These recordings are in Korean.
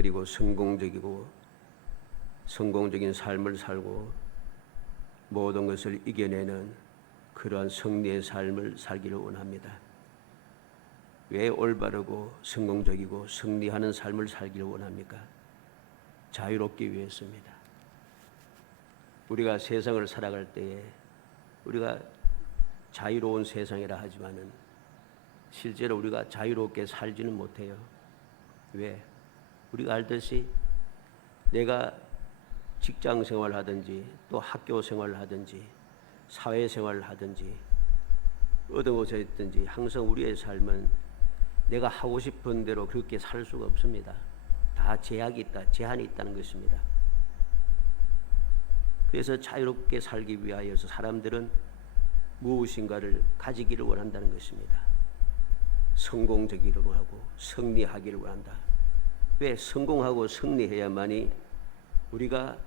그리고 성공적인 삶을 살고 모든 것을 이겨내는 그러한 승리의 삶을 살기를 원합니다. 왜 올바르고 성공적이고 승리하는 삶을 살기를 원합니까? 자유롭기 위해서입니다. 우리가 세상을 살아갈 때에 우리가 자유로운 세상이라 하지만은 실제로 우리가 자유롭게 살지는 못해요. 왜? 우리가 알듯이 내가 직장 생활을 하든지 또 학교 생활을 하든지 사회 생활을 하든지 어떤 곳에 있든지 항상 우리의 삶은 내가 하고 싶은 대로 그렇게 살 수가 없습니다. 다 제약이 있다, 제한이 있다는 것입니다. 그래서 자유롭게 살기 위하여서 사람들은 무엇인가를 가지기를 원한다는 것입니다. 성공적이기를 원하고 승리하기를 원한다. 왜? 성공하고 승리해야만이 우리가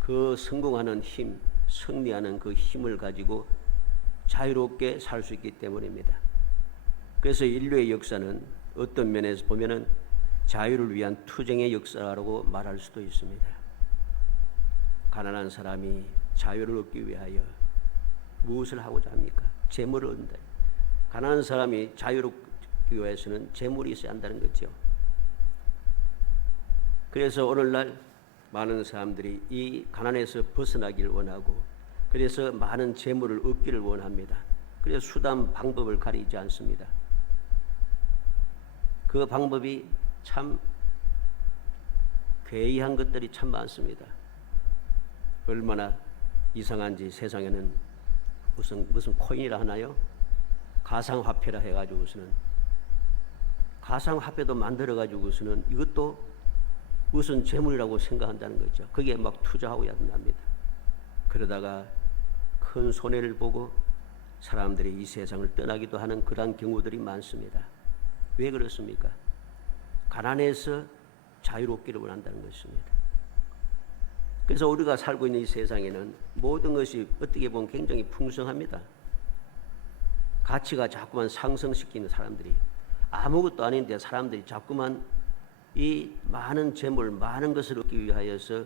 그 성공하는 힘, 승리하는 그 힘을 가지고 자유롭게 살 수 있기 때문입니다. 그래서 인류의 역사는 어떤 면에서 보면은 자유를 위한 투쟁의 역사라고 말할 수도 있습니다. 가난한 사람이 자유를 얻기 위하여 무엇을 하고자 합니까? 재물을 얻는다. 가난한 사람이 자유를 얻기 위해서는 재물이 있어야 한다는 거죠. 그래서 오늘날 많은 사람들이 이 가난에서 벗어나기를 원하고 그래서 많은 재물을 얻기를 원합니다. 그래서 수단 방법을 가리지 않습니다. 그 방법이 참 괴이한 것들이 참 많습니다. 얼마나 이상한지 세상에는 무슨 코인이라 하나요? 가상화폐라 해가지고서는 가상화폐도 만들어가지고서는 이것도 무슨 재물이라고 생각한다는 거죠. 거기에 막 투자하고 한답니다. 그러다가 큰 손해를 보고 사람들이 이 세상을 떠나기도 하는 그러한 경우들이 많습니다. 왜 그렇습니까? 가난해서 자유롭기를 원한다는 것입니다. 그래서 우리가 살고 있는 이 세상에는 모든 것이 어떻게 보면 굉장히 풍성합니다. 가치가 자꾸만 상승시키는 사람들이 아무것도 아닌데 사람들이 자꾸만 이 많은 재물, 많은 것을 얻기 위하여서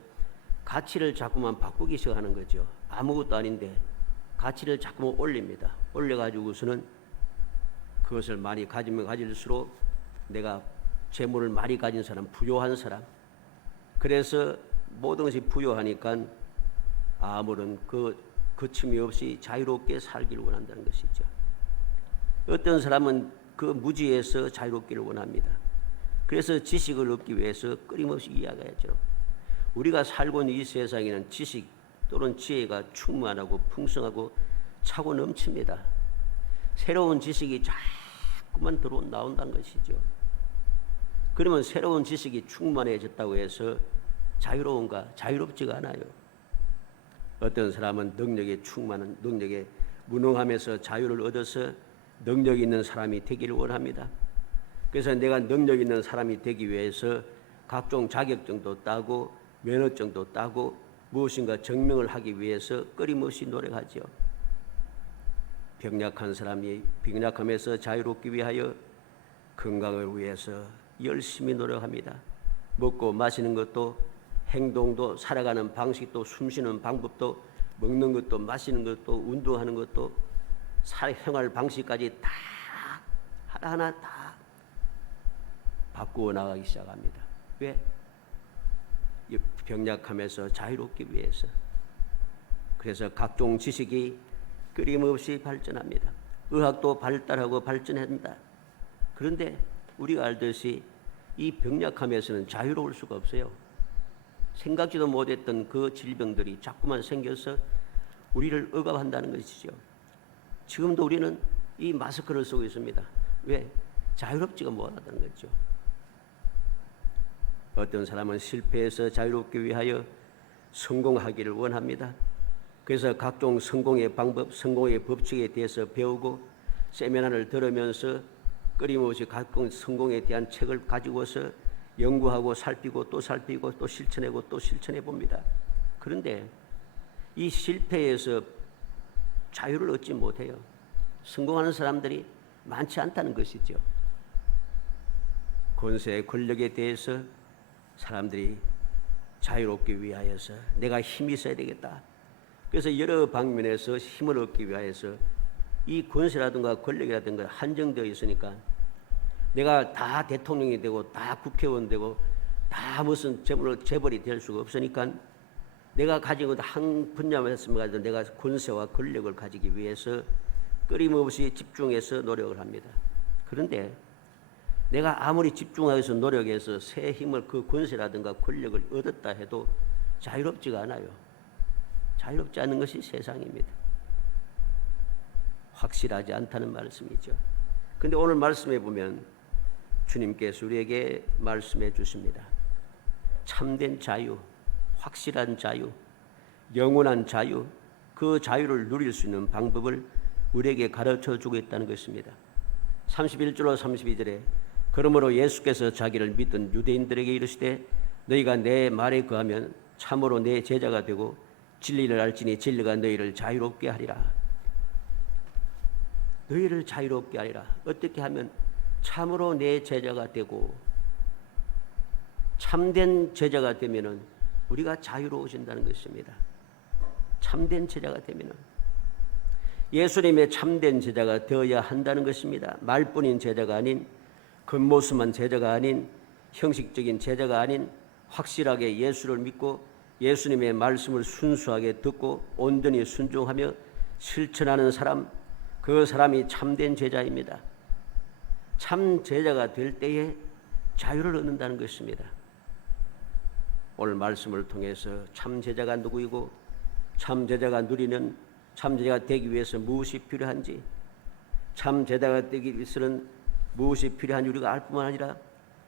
가치를 자꾸만 바꾸기 시작하는 거죠. 아무것도 아닌데 가치를 자꾸만 올립니다. 올려가지고서는 그것을 많이 가지면 가질수록 내가 재물을 많이 가진 사람, 부유한 사람. 그래서 모든 것이 부유하니까 아무런 그 거침이 없이 자유롭게 살기를 원한다는 것이죠. 어떤 사람은 그 무지에서 자유롭기를 원합니다. 그래서 지식을 얻기 위해서 끊임없이 이야기하죠. 우리가 살고 있는 이 세상에는 지식 또는 지혜가 충만하고 풍성하고 차고 넘칩니다. 새로운 지식이 자꾸만 나온다는 것이죠. 그러면 새로운 지식이 충만해졌다고 해서 자유로운가? 자유롭지가 않아요. 어떤 사람은 능력에 충만한 능력에 무능함에서 자유를 얻어서 능력 있는 사람이 되기를 원합니다. 그래서 내가 능력 있는 사람이 되기 위해서 각종 자격증도 따고 면허증도 따고 무엇인가 증명을 하기 위해서 끊임없이 노력하죠. 병약한 사람이 병약함에서 자유롭기 위하여 건강을 위해서 열심히 노력합니다. 먹고 마시는 것도 행동도 살아가는 방식도 숨쉬는 방법도 먹는 것도 마시는 것도 운동하는 것도 생활 방식까지 다 하나하나 다 바꾸어 나가기 시작합니다. 왜? 병약함에서 자유롭기 위해서. 그래서 각종 지식이 끊임없이 발전합니다. 의학도 발달하고 발전합니다. 그런데 우리가 알듯이 이 병약함에서는 자유로울 수가 없어요. 생각지도 못했던 그 질병들이 자꾸만 생겨서 우리를 억압한다는 것이죠. 지금도 우리는 이 마스크를 쓰고 있습니다. 왜? 자유롭지가 못하다는 거죠. 어떤 사람은 실패해서 자유롭기 위하여 성공하기를 원합니다. 그래서 각종 성공의 방법, 성공의 법칙에 대해서 배우고 세미나를 들으면서 끊임없이 각종 성공에 대한 책을 가지고서 연구하고 살피고 또 살피고 또 실천하고 또 실천해 봅니다. 그런데 이 실패에서 자유를 얻지 못해요. 성공하는 사람들이 많지 않다는 것이죠. 권세, 권력에 대해서 사람들이 자유롭기 위하여서 내가 힘이 있어야 되겠다. 그래서 여러 방면에서 힘을 얻기 위하여서 이 권세라든가 권력이라든가 한정되어 있으니까 내가 다 대통령이 되고 다 국회의원 되고 다 무슨 재벌이 될 수가 없으니까 내가 가지고 한 분야만 했으면 가지고 내가 권세와 권력을 가지기 위해서 끊임없이 집중해서 노력을 합니다. 그런데 내가 아무리 집중해서 노력해서 새 힘을 그 권세라든가 권력을 얻었다 해도 자유롭지가 않아요. 자유롭지 않은 것이 세상입니다. 확실하지 않다는 말씀이죠. 그런데 오늘 말씀에 보면 주님께서 우리에게 말씀해 주십니다. 참된 자유, 확실한 자유, 영원한 자유, 그 자유를 누릴 수 있는 방법을 우리에게 가르쳐 주고 있다는 것입니다. 31절로 32절에 그러므로 예수께서 자기를 믿던 유대인들에게 이르시되 너희가 내 말에 거하면 참으로 내 제자가 되고 진리를 알지니 진리가 너희를 자유롭게 하리라. 너희를 자유롭게 하리라. 어떻게 하면 참으로 내 제자가 되고 참된 제자가 되면은 우리가 자유로워진다는 것입니다. 참된 제자가 되면은 예수님의 참된 제자가 되어야 한다는 것입니다. 말뿐인 제자가 아닌 겉모습만 제자가 아닌 형식적인 제자가 아닌 확실하게 예수를 믿고 예수님의 말씀을 순수하게 듣고 온전히 순종하며 실천하는 사람, 그 사람이 참된 제자입니다. 참 제자가 될 때에 자유를 얻는다는 것입니다. 오늘 말씀을 통해서 참 제자가 누구이고 참 제자가 누리는 참 제자가 되기 위해서 무엇이 필요한지, 참 제자가 되기 위해서는 무엇이 필요한지 우리가 알 뿐만 아니라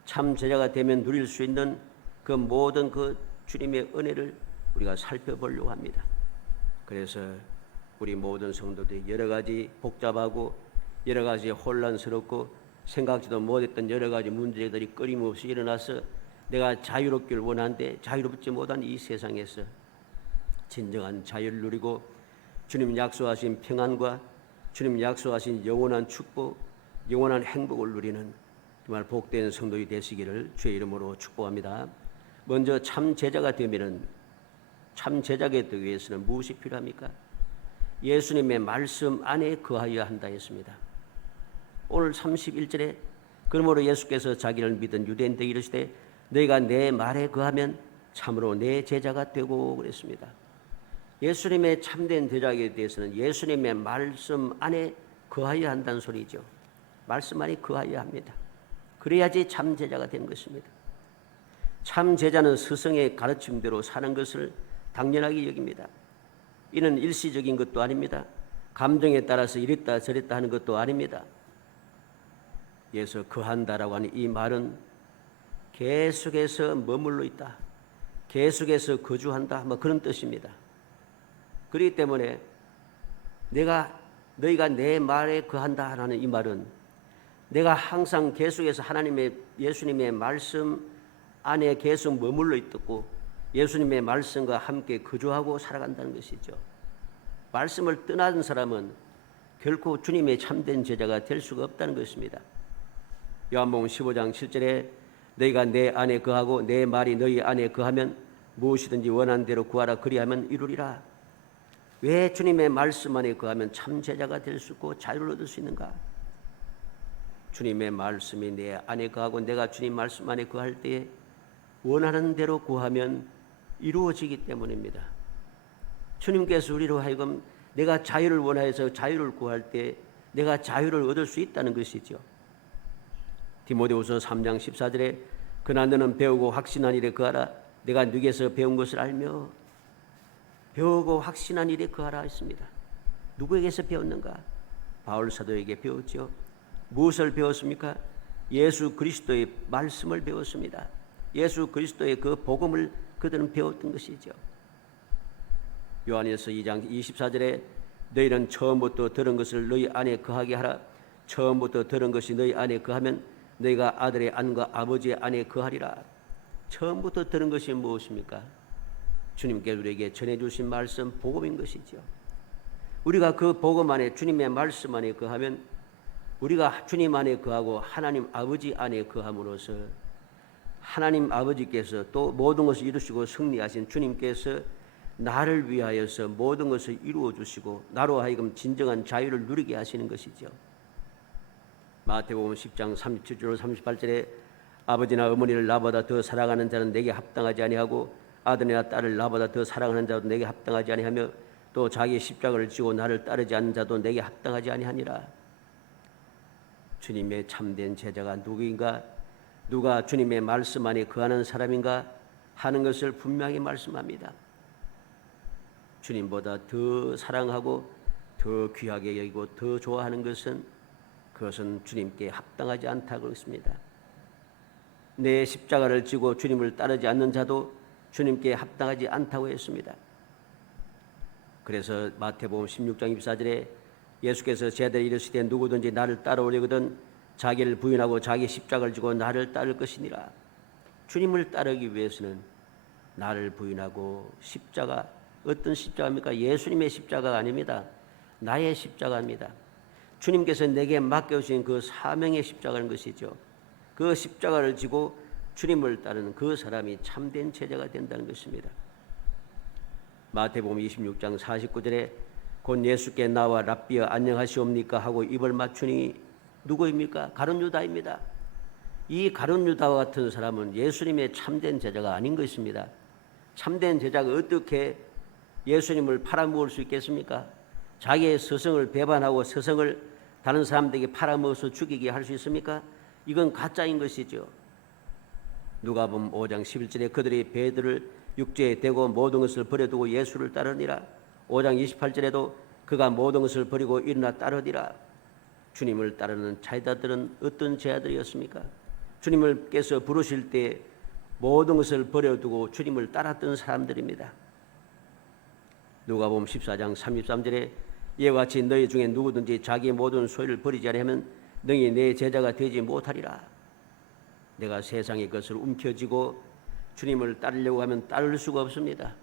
참 제자가 되면 누릴 수 있는 그 모든 그 주님의 은혜를 우리가 살펴보려고 합니다. 그래서 우리 모든 성도들이 여러 가지 복잡하고 여러 가지 혼란스럽고 생각지도 못했던 여러 가지 문제들이 끊임없이 일어나서 내가 자유롭기를 원하는데 자유롭지 못한 이 세상에서 진정한 자유를 누리고 주님 약속하신 평안과 주님 약속하신 영원한 축복, 영원한 행복을 누리는 정말 복된 성도이 되시기를 주의 이름으로 축복합니다. 먼저 참 제자가 되면은 참 제자가 되기 위해서는 무엇이 필요합니까? 예수님의 말씀 안에 거하여야 한다 했습니다. 오늘 31절에 그러므로 예수께서 자기를 믿은 유대인들에게 이르시되 너희가 내 말에 거하면 참으로 내 제자가 되고 그랬습니다. 예수님의 참된 제자에 대해서는 예수님의 말씀 안에 거하여야 한다는 소리죠. 말씀 안에 거하여야 합니다. 그래야지 참 제자가 되는 것입니다. 참 제자는 스승의 가르침대로 사는 것을 당연하게 여깁니다. 이는 일시적인 것도 아닙니다. 감정에 따라서 이랬다 저랬다 하는 것도 아닙니다. 예수 거한다라고 하는 이 말은 계속해서 머물러 있다, 계속해서 거주한다, 뭐 그런 뜻입니다. 그렇기 때문에 너희가 내 말에 거한다 하는 이 말은 내가 항상 계속해서 예수님의 말씀 안에 계속 머물러 있고 예수님의 말씀과 함께 거주하고 살아간다는 것이죠. 말씀을 떠나는 사람은 결코 주님의 참된 제자가 될 수가 없다는 것입니다. 요한복음 15장 7절에 너희가 내 안에 거하고 내 말이 너희 안에 거하면 무엇이든지 원하는 대로 구하라 그리하면 이루리라. 왜 주님의 말씀 안에 거하면 참 제자가 될 수 있고 자유를 얻을 수 있는가? 주님의 말씀이 내 안에 거하고 내가 주님 말씀 안에 거할 때에 원하는 대로 구하면 이루어지기 때문입니다. 주님께서 우리로 하여금 내가 자유를 원하여서 자유를 구할 때 내가 자유를 얻을 수 있다는 것이죠. 디모데후서 3장 14절에 그러나 너는 배우고 확신한 일에 거하라. 내가 네게서 배운 것을 알며 배우고 확신한 일에 거하라 했습니다. 누구에게서 배웠는가? 바울 사도에게 배웠죠. 무엇을 배웠습니까? 예수 그리스도의 말씀을 배웠습니다. 예수 그리스도의 그 복음을 그들은 배웠던 것이죠. 요한일서 2장 24절에 너희는 처음부터 들은 것을 너희 안에 거하게 하라. 처음부터 들은 것이 너희 안에 거하면 너희가 아들의 안과 아버지의 안에 거하리라. 처음부터 들은 것이 무엇입니까? 주님께서 우리에게 전해주신 말씀 복음인 것이죠. 우리가 그 복음 안에 주님의 말씀 안에 거하면 우리가 주님 안에 거하고 하나님 아버지 안에 거함으로써 하나님 아버지께서 또 모든 것을 이루시고 승리하신 주님께서 나를 위하여서 모든 것을 이루어 주시고 나로 하여금 진정한 자유를 누리게 하시는 것이죠. 마태복음 10장 37절 38절에 아버지나 어머니를 나보다 더 사랑하는 자는 내게 합당하지 아니하고 아들이나 딸을 나보다 더 사랑하는 자도 내게 합당하지 아니하며 또 자기 십자가를 지고 나를 따르지 않는 자도 내게 합당하지 아니하니라. 주님의 참된 제자가 누구인가? 누가 주님의 말씀 안에 거하는 사람인가 하는 것을 분명히 말씀합니다. 주님보다 더 사랑하고 더 귀하게 여기고 더 좋아하는 것은 그것은 주님께 합당하지 않다고 했습니다. 내 십자가를 지고 주님을 따르지 않는 자도 주님께 합당하지 않다고 했습니다. 그래서 마태복음 16장 24절에 예수께서 제자들이 이르시되 누구든지 나를 따라오려거든 자기를 부인하고 자기 십자가를 지고 나를 따를 것이니라. 주님을 따르기 위해서는 나를 부인하고 십자가, 어떤 십자가입니까? 예수님의 십자가가 아닙니다. 나의 십자가입니다. 주님께서 내게 맡겨주신 그 사명의 십자가는 것이죠. 그 십자가를 지고 주님을 따르는 그 사람이 참된 제자가 된다는 것입니다. 마태복음 26장 49절에 곧 예수께 나와 랍비여 안녕하시옵니까 하고 입을 맞추니 누구입니까? 가룟 유다입니다. 이 가룟 유다와 같은 사람은 예수님의 참된 제자가 아닌 것입니다. 참된 제자가 어떻게 예수님을 팔아먹을 수 있겠습니까? 자기의 스승을 배반하고 스승을 다른 사람들에게 팔아먹어서 죽이게 할 수 있습니까? 이건 가짜인 것이죠. 누가복음 5장 11절에 그들이 베드를 육지에 대고 모든 것을 버려두고 예수를 따르니라. 5장 28절에도 그가 모든 것을 버리고 일어나 따르니라. 주님을 따르는 제자들은 어떤 제자들이었습니까? 주님께서 부르실 때 모든 것을 버려두고 주님을 따랐던 사람들입니다. 누가복음 14장 33절에 이와 같이 너희 중에 누구든지 자기 모든 소유를 버리지 않으면 능히 내 제자가 되지 못하리라. 내가 세상의 것을 움켜쥐고 주님을 따르려고 하면 따를 수가 없습니다.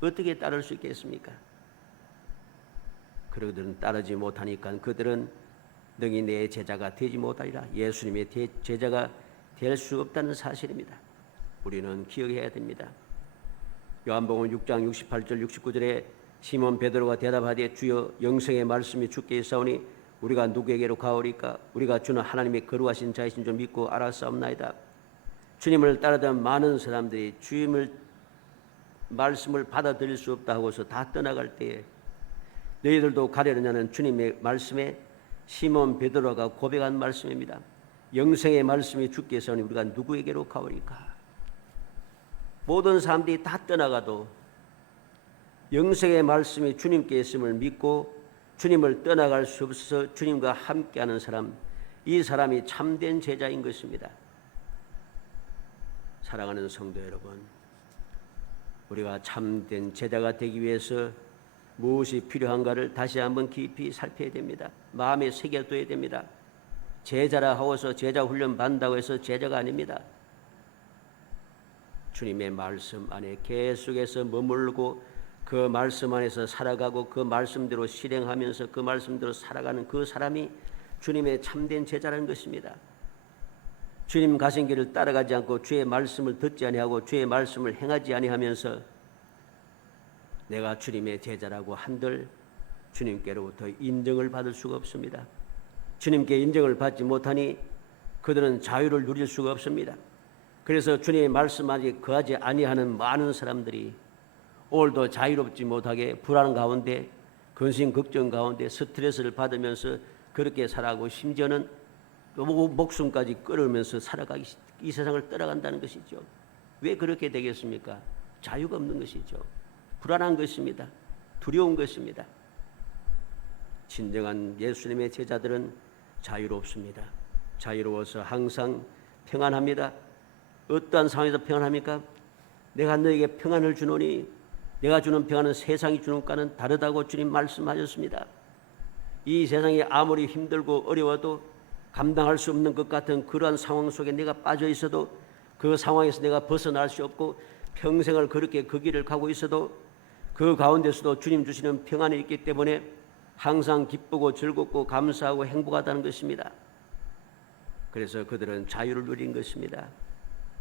어떻게 따를 수 있겠습니까? 그들은 따르지 못하니까 그들은 능히 내 제자가 되지 못하리라. 예수님의 제자가 될 수 없다는 사실입니다. 우리는 기억해야 됩니다. 요한복음 6장 68절 69절에 시몬 베드로가 대답하되 주여 영생의 말씀이 주께 있사오니 우리가 누구에게로 가오리까? 우리가 주는 하나님의 거룩하신 자이신 줄 믿고 알았사옵나이다. 주님을 따르던 많은 사람들이 주님을 말씀을 받아들일 수 없다 하고서 다 떠나갈 때에 너희들도 가려느냐는 주님의 말씀에 시몬 베드로가 고백한 말씀입니다. 영생의 말씀이 주께 있사오니 우리가 누구에게로 가오리까? 모든 사람들이 다 떠나가도 영생의 말씀이 주님께 있음을 믿고 주님을 떠나갈 수 없어서 주님과 함께하는 사람, 이 사람이 참된 제자인 것입니다. 사랑하는 성도 여러분, 우리가 참된 제자가 되기 위해서 무엇이 필요한가를 다시 한번 깊이 살펴야 됩니다. 마음에 새겨둬야 됩니다. 제자라 하고서 제자 훈련 받는다고 해서 제자가 아닙니다. 주님의 말씀 안에 계속해서 머물고 그 말씀 안에서 살아가고 그 말씀대로 실행하면서 그 말씀대로 살아가는 그 사람이 주님의 참된 제자라는 것입니다. 주님 가신 길을 따라가지 않고 주의 말씀을 듣지 아니하고 주의 말씀을 행하지 아니하면서 내가 주님의 제자라고 한들 주님께로부터 인정을 받을 수가 없습니다. 주님께 인정을 받지 못하니 그들은 자유를 누릴 수가 없습니다. 그래서 주님의 말씀 안에 거하지 아니하는 많은 사람들이 오늘도 자유롭지 못하게 불안 가운데 근심 걱정 가운데 스트레스를 받으면서 그렇게 살아가고 심지어는 목숨까지 끌으면서 살아가기 이 세상을 떠나간다는 것이죠. 왜 그렇게 되겠습니까? 자유가 없는 것이죠. 불안한 것입니다. 두려운 것입니다. 진정한 예수님의 제자들은 자유롭습니다. 자유로워서 항상 평안합니다. 어떠한 상황에서 평안합니까? 내가 너에게 평안을 주노니 내가 주는 평안은 세상이 주는 것과는 다르다고 주님 말씀하셨습니다. 이 세상이 아무리 힘들고 어려워도 감당할 수 없는 것 같은 그러한 상황 속에 내가 빠져 있어도 그 상황에서 내가 벗어날 수 없고 평생을 그렇게 그 길을 가고 있어도 그 가운데서도 주님 주시는 평안이 있기 때문에 항상 기쁘고 즐겁고 감사하고 행복하다는 것입니다. 그래서 그들은 자유를 누린 것입니다.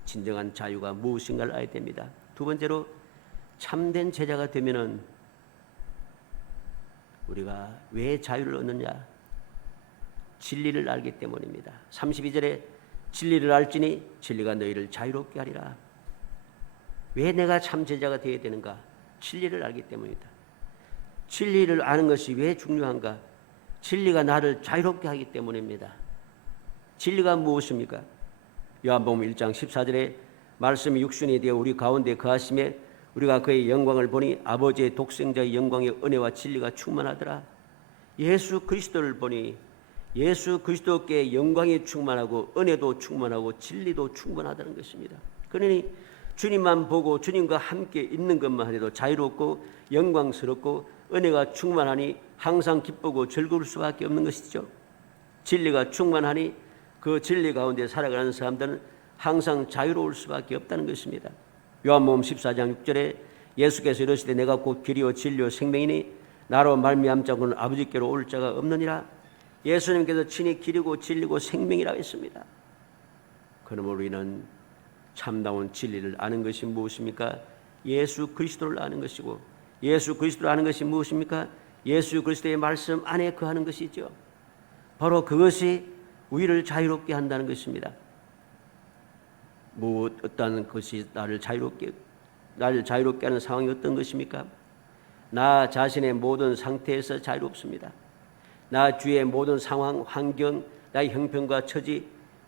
진정한 자유가 무엇인가를 알아야 됩니다. 두 번째로 참된 제자가 되면은 우리가 왜 자유를 얻느냐? 진리를 알기 때문입니다. 32절에 진리를 알지니 진리가 너희를 자유롭게 하리라. 왜 내가 참 제자가 되어야 되는가? 진리를 알기 때문이다. 진리를 아는 것이 왜 중요한가? 진리가 나를 자유롭게 하기 때문입니다. 진리가 무엇입니까? 요한복음 1장 14절에 말씀이 육신이 되어 우리 가운데 거하심에 우리가 그의 영광을 보니 아버지의 독생자의 영광의 은혜와 진리가 충만하더라. 예수 그리스도를 보니 예수 그리스도께 영광이 충만하고 은혜도 충만하고 진리도 충만하다는 것입니다. 그러니 주님만 보고 주님과 함께 있는 것만 해도 자유롭고 영광스럽고 은혜가 충만하니 항상 기쁘고 즐거울 수밖에 없는 것이죠. 진리가 충만하니 그 진리 가운데 살아가는 사람들은 항상 자유로울 수밖에 없다는 것입니다. 요한복음 14장 6절에 예수께서 이르시되 내가 곧 길이요 진리요 생명이니 나로 말미암 자고는 아버지께로 올 자가 없느니라. 예수님께서 친히 길이고 진리고 생명이라고 했습니다. 그러므로 우리는 참다운 진리를 아는 것이 무엇입니까? 예수 그리스도를 아는 것이고, 예수 그리스도를 아는 것이 무엇입니까? 예수 그리스도의 말씀 안에 거하는 것이죠. 바로 그것이 우리를 자유롭게 한다는 것입니다. 어떤 것이 나를 자유롭게 하는 상황이 어떤 것입니까? 나 자신의 모든 상태에서 자유롭습니다. 나 주위의 모든 상황, 환경, 나의 형편과 처지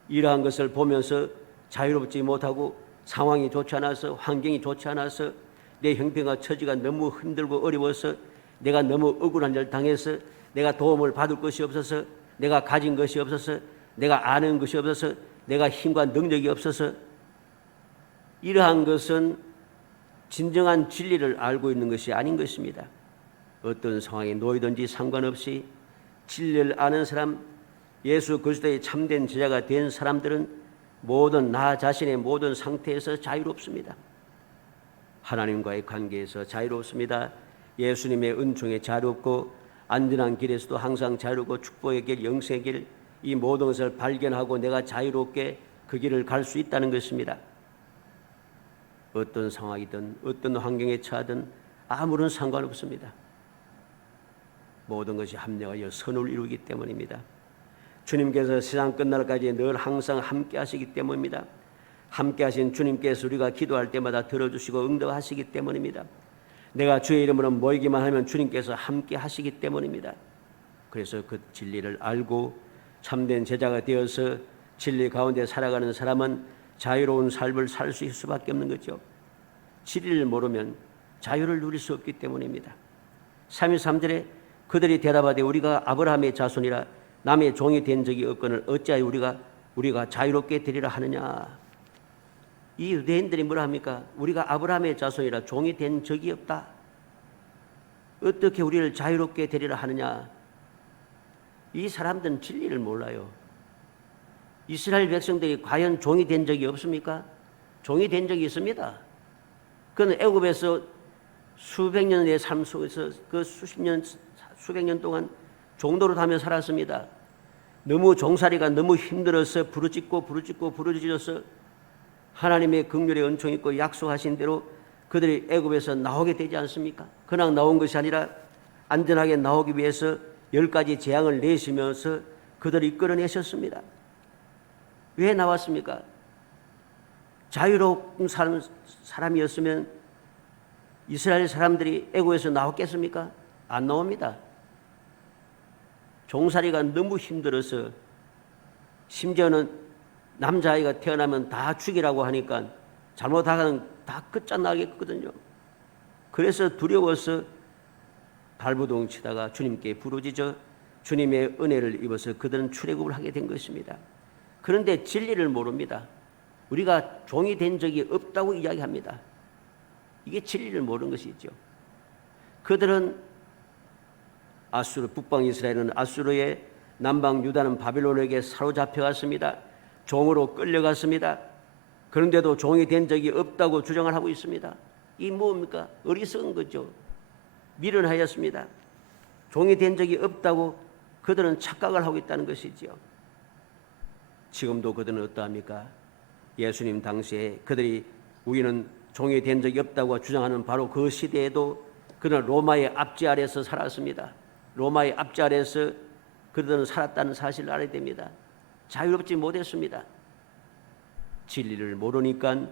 이러한 것을 보면서 자유롭지 못하고 상황이 좋지 않아서 환경이 좋지 않아서 내 형편과 처지가 너무 힘들고 어려워서 내가 너무 억울한 일을 당해서 내가 도움을 받을 것이 없어서 내가 가진 것이 없어서 내가 아는 것이 없어서 내가 힘과 능력이 없어서 이러한 것은 진정한 진리를 알고 있는 것이 아닌 것입니다. 어떤 상황에 놓이든지 상관없이 진리를 아는 사람, 예수 그리스도의 참된 제자가 된 사람들은 모든 나 자신의 모든 상태에서 자유롭습니다. 하나님과의 관계에서 자유롭습니다. 예수님의 은총에 자유롭고 안전한 길에서도 항상 자유롭고 축복의 길, 영생의 길, 이 모든 것을 발견하고 내가 자유롭게 그 길을 갈 수 있다는 것입니다. 어떤 상황이든 어떤 환경에 처하든 아무런 상관없습니다. 모든 것이 합력하여 선을 이루기 때문입니다. 주님께서 세상 끝날까지 늘 항상 함께 하시기 때문입니다. 함께 하신 주님께서 우리가 기도할 때마다 들어주시고 응답하시기 때문입니다. 내가 주의 이름으로 모이기만 하면 주님께서 함께 하시기 때문입니다. 그래서 그 진리를 알고 참된 제자가 되어서 진리 가운데 살아가는 사람은 자유로운 삶을 살 수 있을 수밖에 없는 거죠. 진리를 모르면 자유를 누릴 수 없기 때문입니다. 33절에 그들이 대답하되 우리가 아브라함의 자손이라 남의 종이 된 적이 없거늘 어찌하여 우리가 자유롭게 되리라 하느냐. 이 유대인들이 뭐라 합니까? 우리가 아브라함의 자손이라 종이 된 적이 없다. 어떻게 우리를 자유롭게 되리라 하느냐. 이 사람들은 진리를 몰라요. 이스라엘 백성들이 과연 종이 된 적이 없습니까? 종이 된 적이 있습니다. 그는 애굽에서 수백 년의 삶 속에서 그 수백 년 동안 종도로 하며 살았습니다. 너무 종살이가 너무 힘들어서 부르짖어서 하나님의 긍휼의 은총이 있고 약속하신 대로 그들이 애굽에서 나오게 되지 않습니까? 그냥 나온 것이 아니라 안전하게 나오기 위해서 10가지 재앙을 내시면서 그들을 이끌어내셨습니다. 왜 나왔습니까? 자유로운 사람이었으면 이스라엘 사람들이 애굽에서 나왔겠습니까? 안 나옵니다. 종살이가 너무 힘들어서 심지어는 남자아이가 태어나면 다 죽이라고 하니까 잘못하면 다 끝장나겠거든요. 그래서 두려워서 발부동 치다가 주님께 부르짖어 주님의 은혜를 입어서 그들은 출애굽을 하게 된 것입니다. 그런데 진리를 모릅니다. 우리가 종이 된 적이 없다고 이야기합니다. 이게 진리를 모르는 것이죠. 그들은 북방 이스라엘은 아수르의 남방 유다는 바빌론에게 사로잡혀갔습니다. 종으로 끌려갔습니다. 그런데도 종이 된 적이 없다고 주장을 하고 있습니다. 이 뭡니까? 어리석은 거죠. 미련하였습니다. 종이 된 적이 없다고 그들은 착각을 하고 있다는 것이지요. 지금도 그들은 어떠합니까? 예수님 당시에 그들이 우리는 종이 된 적이 없다고 주장하는 바로 그 시대에도 그들은 로마의 압제 아래서 살았습니다. 로마의 압제 아래서 그들은 살았다는 사실을 알아야 됩니다. 자유롭지 못했습니다. 진리를 모르니까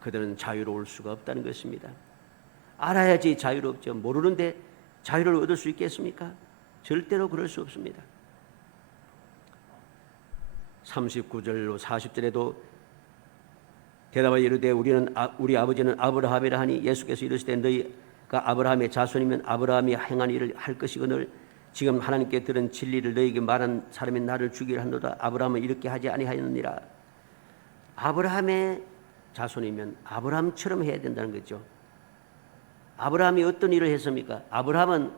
그들은 자유로울 수가 없다는 것입니다. 알아야지 자유롭죠. 모르는데 자유를 얻을 수 있겠습니까? 절대로 그럴 수 없습니다. 39절로 40절에도 대답하여 이르되 우리 아버지는 아브라함이라 하니 예수께서 이르시되 너희가 아브라함의 자손이면 아브라함이 행한 일을 할 것이거늘 지금 하나님께 들은 진리를 너희에게 말한 사람이 나를 죽이려 하노라. 아브라함은 이렇게 하지 아니하였느니라. 아브라함의 자손이면 아브라함처럼 해야 된다는 거죠. 아브라함이 어떤 일을 했습니까? 아브라함은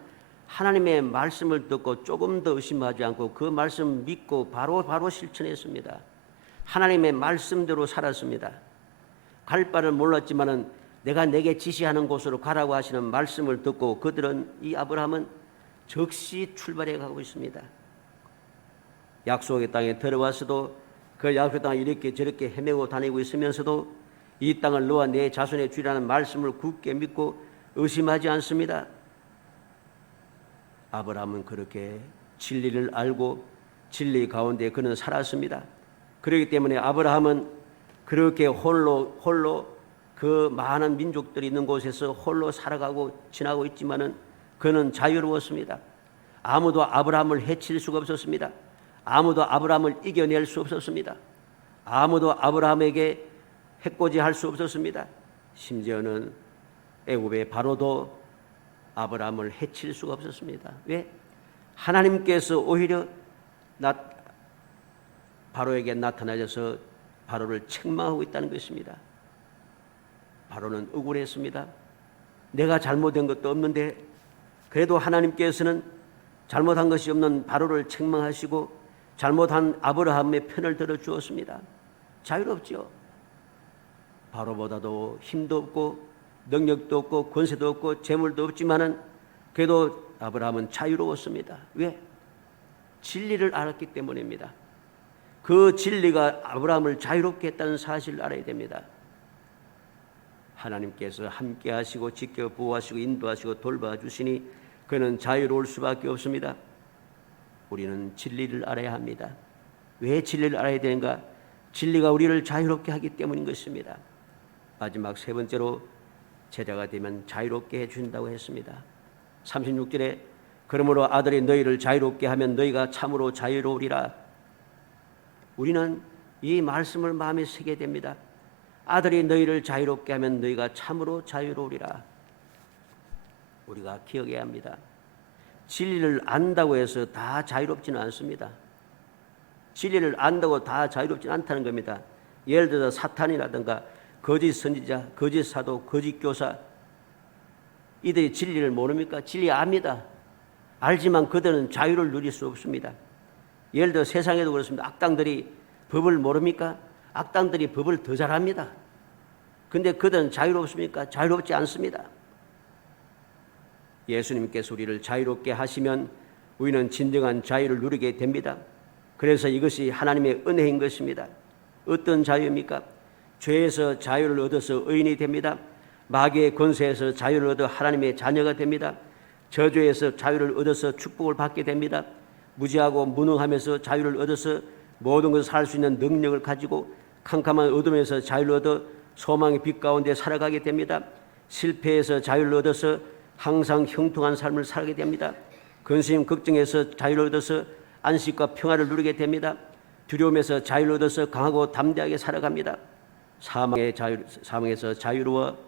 하나님의 말씀을 듣고 조금 더 의심하지 않고 그 말씀 믿고 바로 실천했습니다. 하나님의 말씀대로 살았습니다. 갈 바를 몰랐지만은 내가 내게 지시하는 곳으로 가라고 하시는 말씀을 듣고 그들은 이 아브라함은 즉시 출발해 가고 있습니다. 약속의 땅에 들어와서도 그 약속의 땅에 이렇게 저렇게 헤매고 다니고 있으면서도 이 땅을 너와 내 자손의 주라는 말씀을 굳게 믿고 의심하지 않습니다. 아브라함은 그렇게 진리를 알고 진리 가운데 그는 살았습니다. 그렇기 때문에 아브라함은 그렇게 홀로 그 많은 민족들이 있는 곳에서 홀로 살아가고 지나고 있지만은 그는 자유로웠습니다. 아무도 아브라함을 해칠 수가 없었습니다. 아무도 아브라함을 이겨낼 수 없었습니다. 아무도 아브라함에게 해코지할 수 없었습니다. 심지어는 애굽의 바로도 아브라함을 해칠 수가 없었습니다. 왜? 하나님께서 오히려 바로에게 나타나셔서 바로를 책망하고 있다는 것입니다. 바로는 억울했습니다. 내가 잘못한 것도 없는데 그래도 하나님께서는 잘못한 것이 없는 바로를 책망하시고 잘못한 아브라함의 편을 들어 주었습니다. 자유롭죠. 바로보다도 힘도 없고 능력도 없고 권세도 없고 재물도 없지만은 그래도 아브라함은 자유로웠습니다. 왜? 진리를 알았기 때문입니다. 그 진리가 아브라함을 자유롭게 했다는 사실을 알아야 됩니다. 하나님께서 함께 하시고 지켜 보호하시고 인도하시고 돌봐주시니 그는 자유로울 수밖에 없습니다. 우리는 진리를 알아야 합니다. 왜 진리를 알아야 되는가? 진리가 우리를 자유롭게 하기 때문인 것입니다. 마지막 세 번째로 제자가 되면 자유롭게 해준다고 했습니다. 36절에 그러므로 아들이 너희를 자유롭게 하면 너희가 참으로 자유로우리라. 우리는 이 말씀을 마음에 새게 됩니다. 아들이 너희를 자유롭게 하면 너희가 참으로 자유로우리라. 우리가 기억해야 합니다. 진리를 안다고 해서 다 자유롭지는 않습니다. 진리를 안다고 다 자유롭지는 않다는 겁니다. 예를 들어서 사탄이라든가 거짓 선지자, 거짓 사도, 거짓 교사, 이들이 진리를 모릅니까? 진리 압니다. 알지만 그들은 자유를 누릴 수 없습니다. 예를 들어 세상에도 그렇습니다. 악당들이 법을 모릅니까? 악당들이 법을 더 잘합니다. 근데 그들은 자유롭습니까? 자유롭지 않습니다. 예수님께서 우리를 자유롭게 하시면 우리는 진정한 자유를 누리게 됩니다. 그래서 이것이 하나님의 은혜인 것입니다. 어떤 자유입니까? 죄에서 자유를 얻어서 의인이 됩니다. 마귀의 권세에서 자유를 얻어 하나님의 자녀가 됩니다. 저주에서 자유를 얻어서 축복을 받게 됩니다. 무지하고 무능함에서 자유를 얻어서 모든 것을 살 수 있는 능력을 가지고 캄캄한 어둠에서 자유를 얻어 소망의 빛 가운데 살아가게 됩니다. 실패에서 자유를 얻어서 항상 형통한 삶을 살게 됩니다. 근심 걱정에서 자유를 얻어서 안식과 평화를 누리게 됩니다. 두려움에서 자유를 얻어서 강하고 담대하게 살아갑니다. 사망에서 자유로워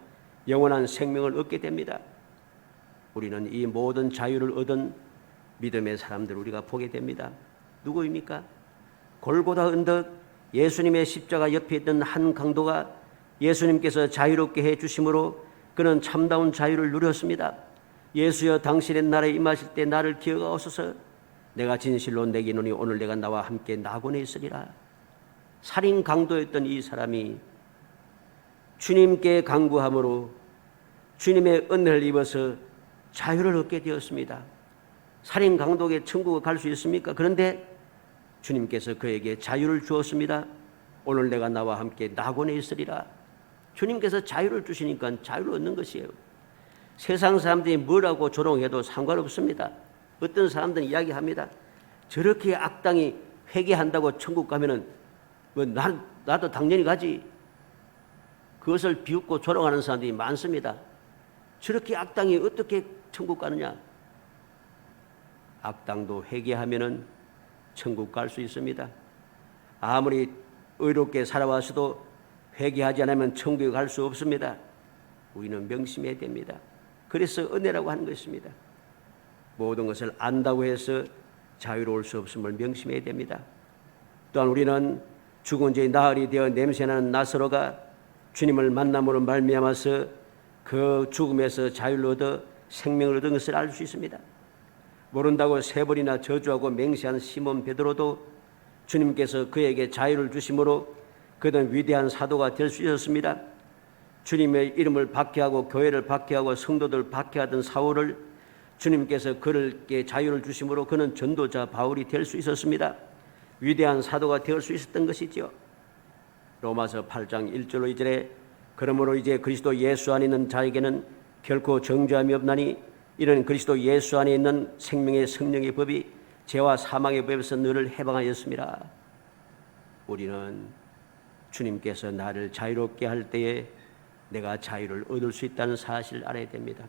영원한 생명을 얻게 됩니다. 우리는 이 모든 자유를 얻은 믿음의 사람들을 우리가 보게 됩니다. 누구입니까? 골고다 언덕 예수님의 십자가 옆에 있던 한 강도가 예수님께서 자유롭게 해주심으로 그는 참다운 자유를 누렸습니다. 예수여 당신의 나라에 임하실 때 나를 기억하옵소서. 내가 진실로 내기노니 오늘 내가 나와 함께 낙원에 있으리라. 살인 강도였던 이 사람이 주님께 간구함으로 주님의 은혜를 입어서 자유를 얻게 되었습니다. 살인 강도에게 천국에 갈 수 있습니까? 그런데 주님께서 그에게 자유를 주었습니다. 오늘 내가 나와 함께 낙원에 있으리라. 주님께서 자유를 주시니까 자유를 얻는 것이에요. 세상 사람들이 뭐라고 조롱해도 상관없습니다. 어떤 사람들은 이야기합니다. 저렇게 악당이 회개한다고 천국 가면은 뭐 나도 당연히 가지. 그것을 비웃고 조롱하는 사람들이 많습니다. 저렇게 악당이 어떻게 천국 가느냐? 악당도 회개하면은 천국 갈 수 있습니다. 아무리 의롭게 살아와서도 회개하지 않으면 천국에 갈 수 없습니다. 우리는 명심해야 됩니다. 그래서 은혜라고 하는 것입니다. 모든 것을 안다고 해서 자유로울 수 없음을 명심해야 됩니다. 또한 우리는 죽은 죄의 나흘이 되어 냄새나는 나사로가 주님을 만남으로 말미암아서 그 죽음에서 자유를 얻어 생명을 얻은 것을 알 수 있습니다. 모른다고 세 번이나 저주하고 맹세한 시몬 베드로도 주님께서 그에게 자유를 주심으로 그는 위대한 사도가 될 수 있었습니다. 주님의 이름을 박해하고 교회를 박해하고 성도들 박해하던 사울을 주님께서 그에게 자유를 주심으로 그는 전도자 바울이 될 수 있었습니다. 위대한 사도가 될 수 있었던 것이지요. 로마서 8장 1절로 2절에 그러므로 이제 그리스도 예수 안에 있는 자에게는 결코 정죄함이 없나니 이는 그리스도 예수 안에 있는 생명의 성령의 법이 죄와 사망의 법에서 너를 해방하였습니다. 우리는 주님께서 나를 자유롭게 할 때에 내가 자유를 얻을 수 있다는 사실을 알아야 됩니다.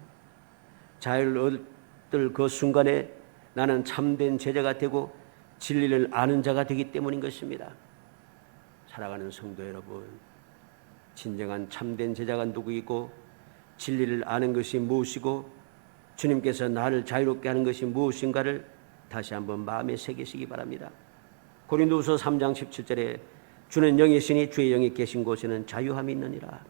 자유를 얻을 그 순간에 나는 참된 제자가 되고 진리를 아는 자가 되기 때문인 것입니다. 사랑하는 성도 여러분, 진정한 참된 제자가 누구이고 진리를 아는 것이 무엇이고 주님께서 나를 자유롭게 하는 것이 무엇인가를 다시 한번 마음에 새기시기 바랍니다. 고린도후서 3장 17절에 주는 영이시니 주의 영이 계신 곳에는 자유함이 있느니라.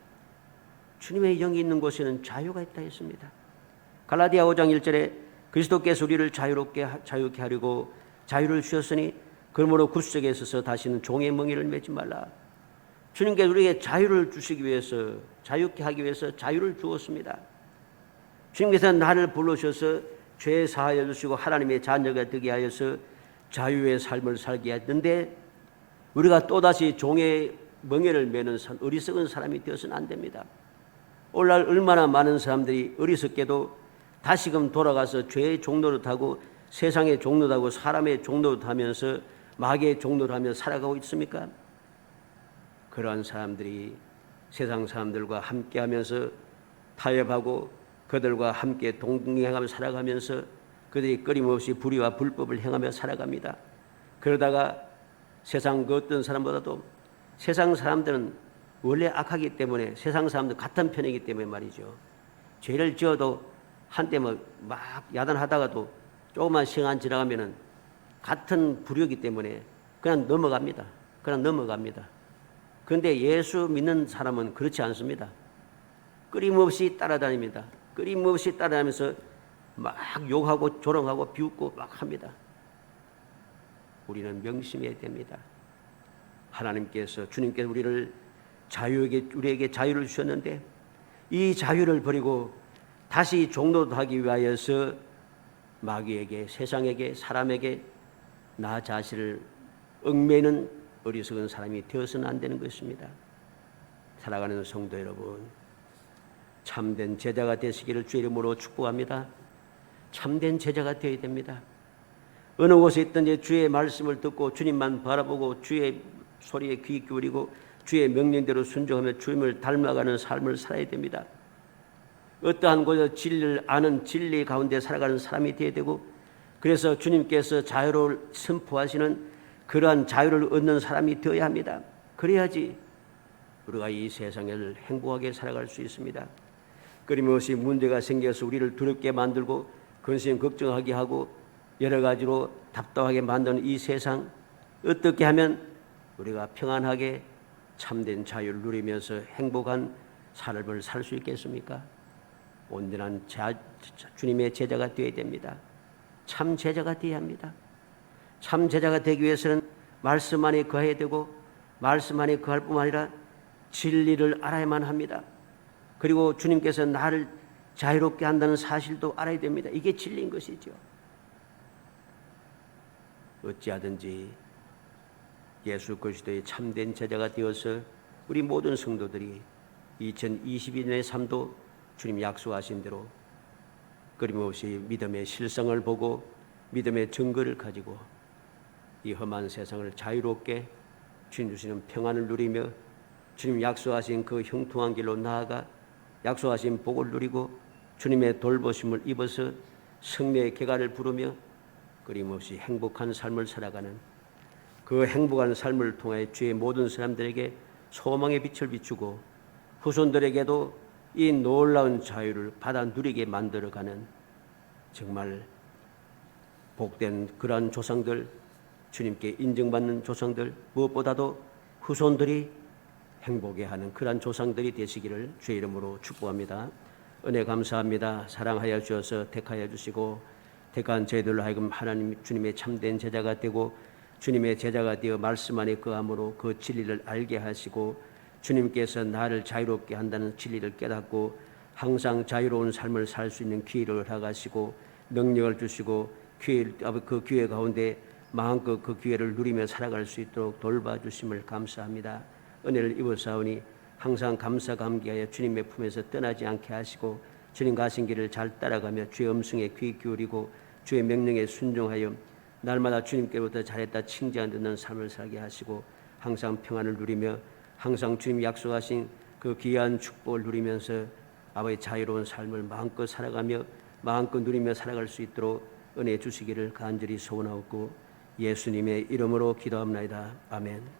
주님의 영이 있는 곳에는 자유가 있다 했습니다. 갈라디아 5장 1절에 그리스도께서 우리를 자유케 하려고 자유를 주셨으니 그러므로 구속에 있어서 다시는 종의 멍에를 매지 말라. 주님께서 우리에게 자유를 주시기 위해서, 자유케 하기 위해서 자유를 주었습니다. 주님께서 나를 불러주셔서 죄 사하여 주시고 하나님의 자녀가 되게 하여서 자유의 삶을 살게 했는데 우리가 또다시 종의 멍에를 매는 어리석은 사람이 되어서는 안 됩니다. 오늘날 얼마나 많은 사람들이 어리석게도 다시금 돌아가서 죄의 종노릇 하고 세상의 종노릇 하고 사람의 종노릇 하면서 마귀의 종노릇 하며 살아가고 있습니까? 그러한 사람들이 세상 사람들과 함께하면서 타협하고 그들과 함께 동행하며 살아가면서 그들이 끊임없이 불의와 불법을 행하며 살아갑니다. 그러다가 세상 그 어떤 사람보다도 세상 사람들은 원래 악하기 때문에 세상 사람들 같은 편이기 때문에 말이죠. 죄를 지어도 한때 막 야단하다가도 조금만 시간 지나가면은 같은 불효이기 때문에 그냥 넘어갑니다. 그런데 예수 믿는 사람은 그렇지 않습니다. 끊임없이 따라다닙니다. 끊임없이 따라다니면서 막 욕하고 조롱하고 비웃고 막 합니다. 우리는 명심해야 됩니다. 하나님께서 주님께서 우리에게 자유를 주셨는데 이 자유를 버리고 다시 종노릇하기 위하여서 마귀에게 세상에게 사람에게 나 자신을 얽매이는 어리석은 사람이 되어서는 안 되는 것입니다. 사랑하는 성도 여러분, 참된 제자가 되시기를 주의 이름으로 축복합니다. 참된 제자가 되어야 됩니다. 어느 곳에 있든지 주의 말씀을 듣고 주님만 바라보고 주의 소리에 귀 기울이고 주의 명령대로 순종하며 주님을 닮아가는 삶을 살아야 됩니다. 어떠한 곳에서 진리를 아는 진리 가운데 살아가는 사람이 되어야 되고 그래서 주님께서 자유를 선포하시는 그러한 자유를 얻는 사람이 되어야 합니다. 그래야지 우리가 이 세상을 행복하게 살아갈 수 있습니다. 끊임없이 문제가 생겨서 우리를 두렵게 만들고 근심 걱정하게 하고 여러 가지로 답답하게 만드는 이 세상 어떻게 하면 우리가 평안하게 참된 자유를 누리면서 행복한 삶을 살 수 있겠습니까? 온전한 주님의 제자가 되어야 됩니다. 참 제자가 되어야 합니다. 참 제자가 되기 위해서는 말씀 안에 거해야 되고 말씀 안에 거할 뿐만 아니라 진리를 알아야만 합니다. 그리고 주님께서 나를 자유롭게 한다는 사실도 알아야 됩니다. 이게 진리인 것이죠. 어찌하든지 예수 그리스도의 참된 제자가 되어서 우리 모든 성도들이 2022년의 삶도 주님 약속하신 대로 끊임없이 믿음의 실상을 보고 믿음의 증거를 가지고 이 험한 세상을 자유롭게 주님 주시는 평안을 누리며 주님 약속하신 그 형통한 길로 나아가 약속하신 복을 누리고 주님의 돌보심을 입어서 승리의 개가를 부르며 끊임없이 행복한 삶을 살아가는 그 행복한 삶을 통해 주의 모든 사람들에게 소망의 빛을 비추고 후손들에게도 이 놀라운 자유를 받아 누리게 만들어가는 정말 복된 그러한 조상들, 주님께 인정받는 조상들, 무엇보다도 후손들이 행복해하는 그러한 조상들이 되시기를 주의 이름으로 축복합니다. 은혜 감사합니다. 사랑하여 주셔서 택하여 주시고 택한 저희들로 하여금 하나님 주님의 참된 제자가 되고 주님의 제자가 되어 말씀 안에 거함으로 그 진리를 알게 하시고 주님께서 나를 자유롭게 한다는 진리를 깨닫고 항상 자유로운 삶을 살 수 있는 기회를 허락하시고 능력을 주시고 그 기회 가운데 마음껏 그 기회를 누리며 살아갈 수 있도록 돌봐주심을 감사합니다. 은혜를 입어사오니 항상 감사 감기하여 주님의 품에서 떠나지 않게 하시고 주님 가신 길을 잘 따라가며 주의 음성에 귀 기울이고 주의 명령에 순종하여 날마다 주님께로부터 잘했다 칭찬 듣는 삶을 살게 하시고 항상 평안을 누리며 항상 주님 약속하신 그 귀한 축복을 누리면서 아버지 자유로운 삶을 마음껏 살아가며 마음껏 누리며 살아갈 수 있도록 은혜 주시기를 간절히 소원하옵고 예수님의 이름으로 기도합니다. 아멘.